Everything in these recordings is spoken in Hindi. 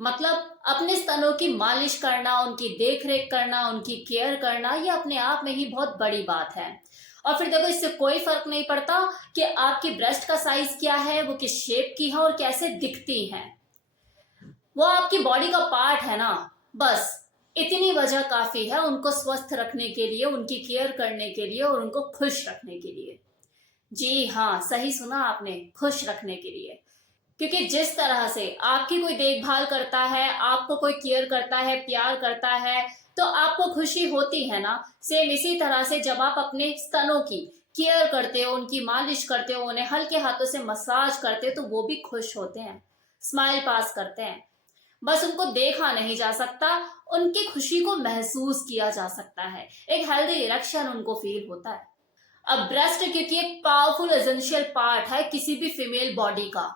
मतलब अपने स्तनों की मालिश करना, उनकी देख रेख करना, उनकी केयर करना, ये अपने आप में ही बहुत बड़ी बात है। और फिर देखो, इससे कोई फर्क नहीं पड़ता कि आपकी ब्रेस्ट का साइज क्या है, वो किस शेप की है और कैसे दिखती हैं। वो आपकी बॉडी का पार्ट है ना, बस इतनी वजह काफी है उनको स्वस्थ रखने के लिए, उनकी केयर करने के लिए और उनको खुश रखने के लिए। जी हाँ, सही सुना आपने, खुश रखने के लिए। क्योंकि जिस तरह से आपकी कोई देखभाल करता है, आपको कोई केयर करता है, प्यार करता है, तो आपको खुशी होती है ना। सेम इसी तरह से जब आप अपने स्तनों की केयर करते हो, उनकी मालिश करते हो, उन्हें हल्के हाथों से मसाज करते हो, तो वो भी खुश होते हैं, स्माइल पास करते हैं। बस उनको देखा नहीं जा सकता, उनकी खुशी को महसूस किया जा सकता है, एक हेल्दी इरेक्शन उनको फील होता है। अब ब्रेस्ट क्योंकि एक पावरफुल एसेंशियल पार्ट है किसी भी फीमेल बॉडी का,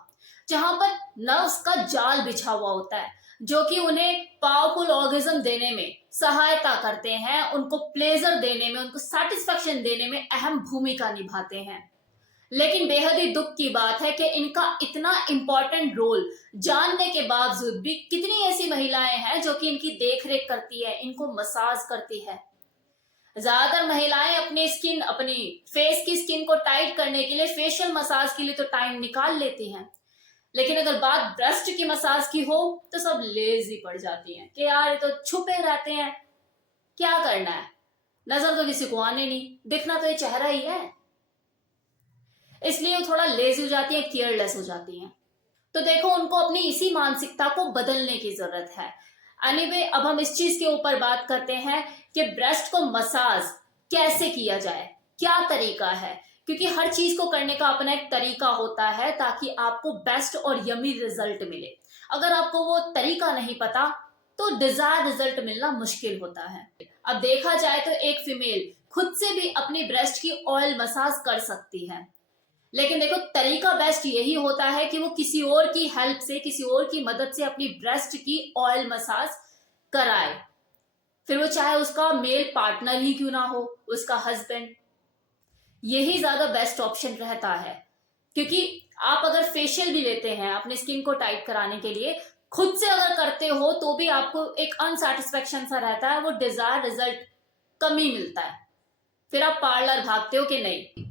जहां पर नर्व्स का जाल बिछा हुआ होता है, जो कि उन्हें पावरफुल ऑर्गेज्म देने में सहायता करते हैं, उनको प्लेजर देने में, उनको सेटिस्फेक्शन देने में अहम भूमिका निभाते हैं। लेकिन बेहद ही दुख की बात है कि इनका इतना इंपॉर्टेंट रोल जानने के बावजूद भी कितनी ऐसी महिलाएं हैं जो कि इनकी देख रेख करती है, इनको मसाज करती है। ज्यादातर महिलाएं अपनी फेस की स्किन को टाइट करने के लिए, फेशियल मसाज के लिए तो टाइम निकाल लेती हैं, लेकिन अगर बात ब्रेस्ट की मसाज की हो तो सब लेजी पड़ जाती हैं कि यार ये तो छुपे रहते हैं, क्या करना है, नजर तो किसी को आने नहीं, दिखना तो ये चेहरा ही है। इसलिए वो थोड़ा लेजी हो जाती है, केयरलेस हो जाती हैं। तो देखो, उनको अपनी इसी मानसिकता को बदलने की जरूरत है। एनीवे, अब हम इस चीज के ऊपर बात करते हैं कि ब्रेस्ट को मसाज कैसे किया जाए, क्या तरीका है। क्योंकि हर चीज को करने का अपना एक तरीका होता है ताकि आपको बेस्ट और यमी रिजल्ट मिले। अगर आपको वो तरीका नहीं पता तो डिजायर्ड रिजल्ट मिलना मुश्किल होता है। अब देखा जाए तो एक फीमेल खुद से भी अपनी ब्रेस्ट की ऑयल मसाज कर सकती है, लेकिन देखो, तरीका बेस्ट यही होता है कि वो किसी और की हेल्प से, किसी और की मदद से अपनी ब्रेस्ट की ऑयल मसाज कराए। फिर वो चाहे उसका मेल पार्टनर ही क्यों ना हो, उसका हस्बैंड, यही ज्यादा बेस्ट ऑप्शन रहता है। क्योंकि आप अगर फेशियल भी लेते हैं अपनी स्किन को टाइट कराने के लिए, खुद से अगर करते हो तो भी आपको एक अनसेटिस्फेक्शन सा रहता है, वो डिजायर रिजल्ट कम ही मिलता है। फिर आप पार्लर भागते हो कि नहीं,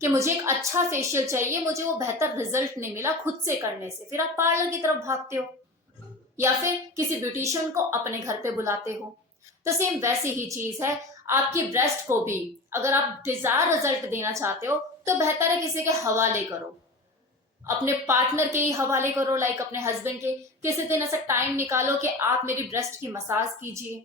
कि मुझे एक अच्छा फेशियल चाहिए, मुझे वो बेहतर रिजल्ट नहीं मिला खुद से करने से, फिर आप पार्लर की तरफ भागते हो या फिर किसी ब्यूटिशियन को अपने घर पे बुलाते हो। तो सेम वैसी ही चीज है, आपकी ब्रेस्ट को भी अगर आप डिजायर रिजल्ट देना चाहते हो तो बेहतर है किसी के हवाले करो, अपने पार्टनर के ही हवाले करो, लाइक अपने हस्बैंड के। किसी दिन ऐसा टाइम निकालो कि आप मेरी ब्रेस्ट की मसाज कीजिए,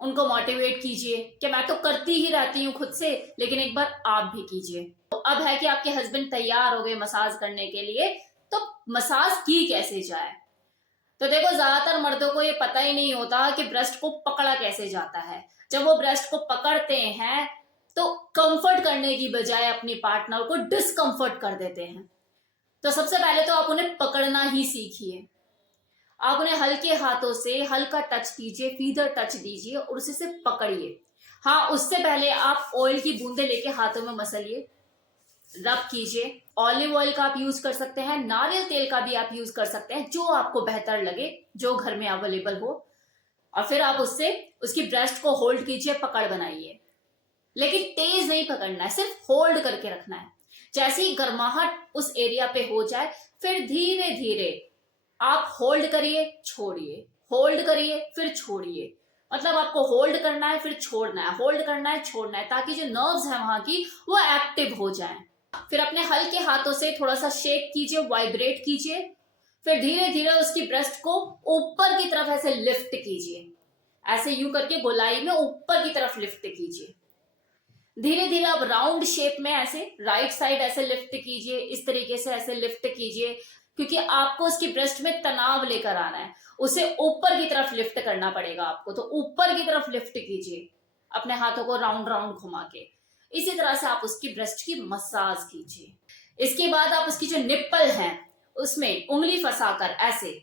उनको मोटिवेट कीजिए कि मैं तो करती ही रहती हूँ खुद से, लेकिन एक बार आप भी कीजिए। तो अब है कि आपके हस्बैंड तैयार हो गए मसाज करने के लिए, तो मसाज की कैसे जाए। तो देखो, ज्यादातर मर्दों को ये पता ही नहीं होता कि ब्रेस्ट को पकड़ा कैसे जाता है। जब वो ब्रेस्ट को पकड़ते हैं तो कंफर्ट करने की बजाय अपनी पार्टनर को डिस्कंफर्ट कर देते हैं। तो सबसे पहले तो आप उन्हें पकड़ना ही सीखिए। आप उन्हें हल्के हाथों से हल्का टच दीजिए, फीदर टच दीजिए और उसे से पकड़िए। हाँ, उससे पहले आप ऑयल की बूंदे लेके हाथों में मसलिए, रब कीजिए। ऑलिव ऑयल का आप यूज कर सकते हैं, नारियल तेल का भी आप यूज कर सकते हैं, जो आपको बेहतर लगे, जो घर में अवेलेबल हो। और फिर आप उससे उसकी ब्रेस्ट को होल्ड कीजिए, पकड़ बनाइए, लेकिन तेज नहीं पकड़ना है, सिर्फ होल्ड करके रखना है। जैसे ही गर्माहट उस एरिया पे हो जाए, फिर धीरे धीरे आप होल्ड करिए, छोड़िए, होल्ड करिए, फिर छोड़िए। मतलब आपको होल्ड करना है, फिर छोड़ना है, होल्ड करना है, छोड़ना है, ताकि जो नर्व्स हैं वहां की वो एक्टिव हो जाएं। फिर अपने हल्के हाथों से थोड़ा सा शेक कीजिए, वाइब्रेट कीजिए। फिर धीरे धीरे उसकी ब्रेस्ट को ऊपर की तरफ ऐसे लिफ्ट कीजिए, ऐसे यूं करके गोलाई में ऊपर की तरफ लिफ्ट कीजिए। धीरे धीरे अब राउंड शेप में ऐसे राइट साइड ऐसे लिफ्ट कीजिए, इस तरीके से ऐसे लिफ्ट कीजिए, क्योंकि आपको उसकी ब्रेस्ट में तनाव लेकर आना है, उसे ऊपर की तरफ लिफ्ट करना पड़ेगा आपको। तो ऊपर की तरफ लिफ्ट कीजिए अपने हाथों को राउंड राउंड घुमा के। इसी तरह से आप उसकी ब्रेस्ट की मसाज कीजिए। इसके बाद आप उसकी जो निप्पल है उसमें उंगली फंसाकर ऐसे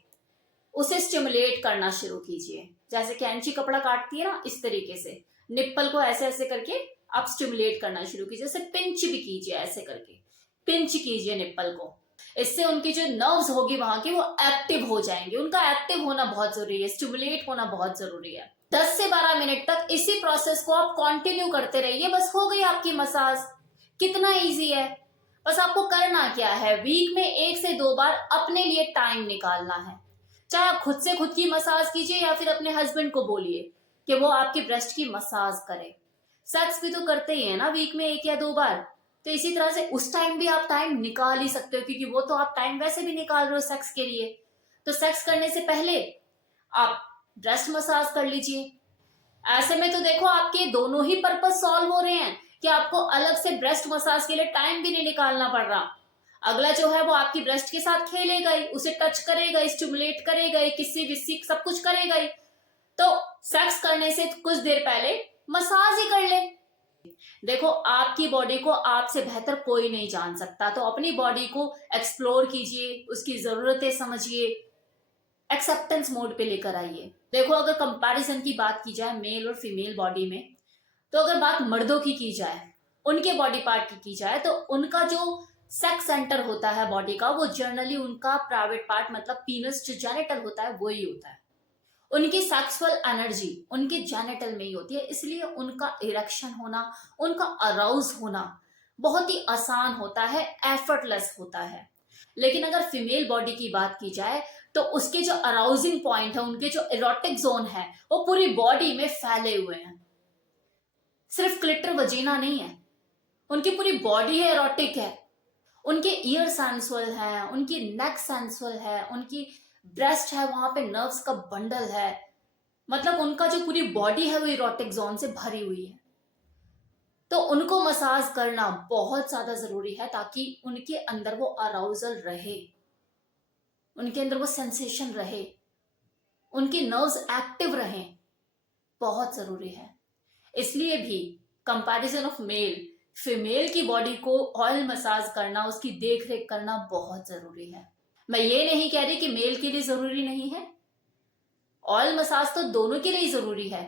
उसे स्टिमुलेट करना शुरू कीजिए, जैसे कैंची कपड़ा काटती है ना, इस तरीके से निप्पल को ऐसे ऐसे करके आप स्टिमुलेट करना शुरू कीजिए। जैसे पिंच भी कीजिए, ऐसे करके पिंच कीजिए निप्पल को। इससे उनकी जो नर्व्स होगी वहां की वो एक्टिव हो जाएंगे। उनका एक्टिव होना बहुत जरूरी है, स्टिमुलेट होना बहुत जरूरी है। 10 से 12 मिनट तक इसी प्रोसेस को आप कंटिन्यू करते रहिए, बस हो गई आपकी मसाज। कितना इजी है। बस आपको करना क्या है, वीक में 1 से 2 बार अपने लिए टाइम निकालना है। चाहे आप खुद से खुद की मसाज कीजिए या फिर अपने हस्बैंड को बोलिए कि वो आपकी ब्रेस्ट की मसाज करे। सेक्स भी तो करते ही है ना वीक में 1 या 2 बार, तो इसी तरह से उस टाइम भी आप टाइम निकाल ही सकते हो, क्योंकि वो तो आप टाइम वैसे भी निकाल रहे हो सेक्स के लिए। तो सेक्स करने से पहले आप ब्रेस्ट मसाज कर लीजिए। ऐसे में तो देखो आपके दोनों ही पर्पस सॉल्व हो रहे हैं कि आपको अलग से ब्रेस्ट मसाज के लिए टाइम भी नहीं निकालना पड़ रहा। अगला जो है वो आपकी ब्रेस्ट के साथ खेलेगा ही, उसे टच करेगा ही, स्टिमुलेट करेगा ही, किसी विसी सब कुछ करेगा ही। तो सेक्स करने से कुछ देर पहले मसाज ही कर ले। देखो आपकी बॉडी को आपसे बेहतर कोई नहीं जान सकता, तो अपनी बॉडी को एक्सप्लोर कीजिए, उसकी जरूरतें समझिए, एक्सेप्टेंस मोड पे लेकर आइए। देखो अगर कंपैरिजन की बात की जाए मेल और फीमेल बॉडी में, तो अगर बात मर्दों की जाए, उनके बॉडी पार्ट की जाए, तो उनका जो सेक्स सेंटर होता है बॉडी का, वो जनरली उनका प्राइवेट पार्ट मतलब पीनस जो जेनिटल होता है वही होता है। उनकी सेक्सुअल एनर्जी उनके जेनिटल में ही होती है, इसलिए उनका इरेक्शन होना, उनका अराउज होना बहुत ही आसान होता है, एफर्टलेस होता है। लेकिन अगर फीमेल बॉडी की बात की जाए तो उसके जो अराउजिंग पॉइंट है, उनके जो इरोटिक जोन है, वो पूरी बॉडी में फैले हुए हैं। सिर्फ क्लिटर वजीना नहीं है, उनकी पूरी बॉडी है इरोटिक है। उनके ईयर सेंसुअल है, उनकी नेक सेंसुअल है, उनकी ब्रेस्ट है, वहां पे नर्व्स का बंडल है। मतलब उनका जो पूरी बॉडी है वो इरोटिक जोन से भरी हुई है। तो उनको मसाज करना बहुत ज्यादा जरूरी है ताकि उनके अंदर वो अराउजल रहे, उनके अंदर वो सेंसेशन रहे, उनकी नर्व्स एक्टिव रहें, बहुत जरूरी है। इसलिए भी कंपैरिजन ऑफ मेल, फीमेल की बॉडी को ऑयल मसाज करना, उसकी देख रेख करना बहुत जरूरी है। मैं ये नहीं कह रही कि मेल के लिए जरूरी नहीं है, ऑयल मसाज तो दोनों के लिए जरूरी है।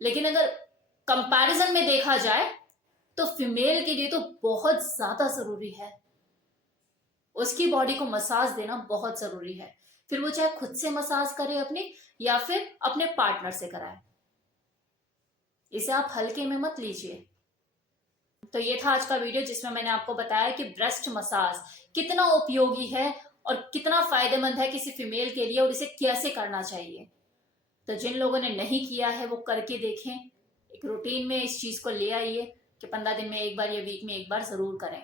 लेकिन अगर कंपैरिजन में देखा जाए तो फीमेल के लिए तो बहुत ज्यादा जरूरी है, उसकी बॉडी को मसाज देना बहुत जरूरी है। फिर वो चाहे खुद से मसाज करे अपनी, या फिर अपने पार्टनर से कराए। इसे आप हल्के में मत लीजिए। तो ये था आज का वीडियो जिसमें मैंने आपको बताया कि ब्रेस्ट मसाज कितना उपयोगी है और कितना फायदेमंद है किसी फीमेल के लिए, और इसे कैसे करना चाहिए। तो जिन लोगों ने नहीं किया है वो करके देखें, एक रूटीन में इस चीज को ले आइए कि 15 दिन में एक बार या वीक में एक बार जरूर करें।